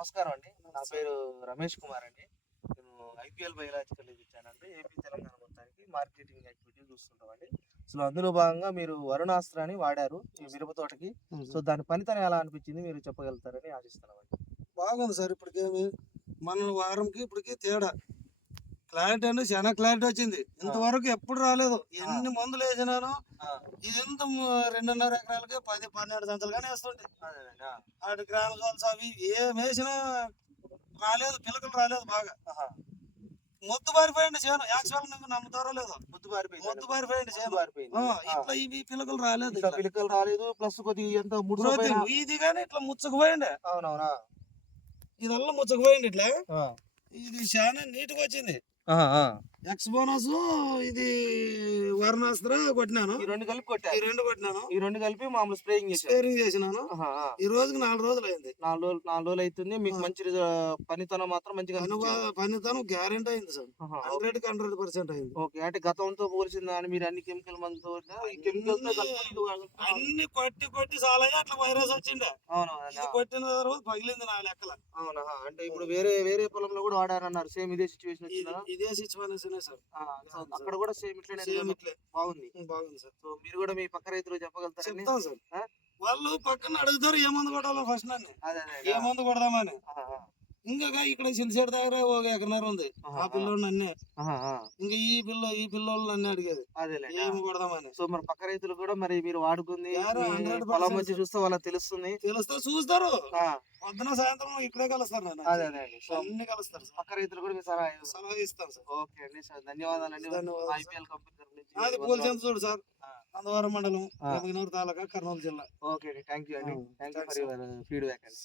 నమస్కారం అండి. నా పేరు రమేష్ కుమార్ అండి. నేను ఐపీఎల్ బయోలాజికల్ ఇచ్చానండి. ఏపీ, తెలంగాణ మొత్తానికి మార్కెటింగ్ యాక్టివిటీ చూస్తుంటామండి. అసలు అందులో భాగంగా మీరు వరుణాస్త్రాన్ని వాడారు ఈ మిరప తోటకి. సో, దాని పనితనం ఎలా అనిపించింది మీరు చెప్పగలుగుతారని ఆశిస్తున్నామండి. బాగుంది సార్. ఇప్పటికేమి మన వారంకి ఇప్పటికి తేడా క్లారిటీ అంటే చాలా క్లారిటీ వచ్చింది. ఇంతవరకు ఎప్పుడు రాలేదు. ఎన్ని మందులు వేసినాను ఇది ఎంత 2.5 ఎకరాలకి 10-12 సంచులు కానీ వేస్తుంటే అటు గ్రానజోల్స్ అవి ఏం వేసినా రాలేదు, పిలకలు రాలేదు. బాగా మొద్దు బారిపోయింది చేను. యాక్చువల్ నమ్ముతారో లేదో మొద్దు బారిపోయింది చేను. ఇట్లా ఇవి పిలకలు రాలేదు, పిలకలు రాలేదు. ప్లస్ కొద్దిగా ఎంత ఇది కానీ ఇట్లా ముచ్చుకుపోయింది. అవునవునా, ఇదల్లా ముచ్చుకుపోయింది. ఇట్లా ఇది చాలా నీట్గా వచ్చింది. ఎక్స్ బోనస్ ఇది వర్ణాస్త్ర కొట్టినాను. ఈ రెండు కలిపి కొట్టినాను. ఈ రెండు కలిపి మామూలు స్ప్రేయింగ్ చేసినాను. ఈ రోజుకి 4 రోజులు అయింది. 4 రోజులు అవుతుంది. మీకు మంచి పనితనం మాత్రం మంచిగా పనితనం గ్యారెంటీ అయింది సార్. 100% అయింది. ఓకే, అంటే గతంతో పోల్చిందా అని మీరు అన్ని కెమికల్ మందుతో అన్ని కొట్టి చాలా అట్లా వైరస్ వచ్చిండే. అవునా, కొట్టిన తర్వాత పగిలింది నా లెక్కల. అవునా, అంటే ఇప్పుడు వేరే పొలంలో కూడా వాడారన్నారు. సేమ్ ఇదే సిచ్యువేషన్ వచ్చిందా? ఇదే సిచ్యువేషన్ సార్. అక్కడ కూడా సేమ్ ఇట్లనే బాగుంది సార్. సో మీరు కూడా మీ పక్క రైతులు చెప్పగలుగుతారు. చెప్తాం సార్. వాళ్ళు పక్కన అడుగుతారు ఏ మందు కొట్టాలో ఫస్ట్ నన్ను, ఏ మందు కొడదామని. ఇంకా ఇక్కడ చిన్నసేడు దగ్గర 1 ఎకరన్నర ఉంది. ఆ పిల్లోడు నన్నే, ఇంకా ఈ పిల్లోళ్ళు నన్నే అడిగేది ఏమి కొడదామని. సో మరి పక్క రైతులు కూడా మరి మీరు వాడుకుంది పొలం వచ్చి చూస్తే వాళ్ళకి తెలుస్తుంది. చూస్తారు. పొద్దున సాయంత్రం ఇక్కడే కలుస్తారు. అన్ని కలుస్తారు. పక్క రైతులు కూడా సలహా ఇస్తాను సార్. ఓకే అండి సార్, ధన్యవాదాలండి. ఐపీఎల్ కంపెనీ అది పోల్చేంత చూడు సార్. అందవరం మండలం, తాలూకా, కర్నూలు జిల్లా. ఓకే అండి, థ్యాంక్ యూ అండి. Thank you for your feedback అండి.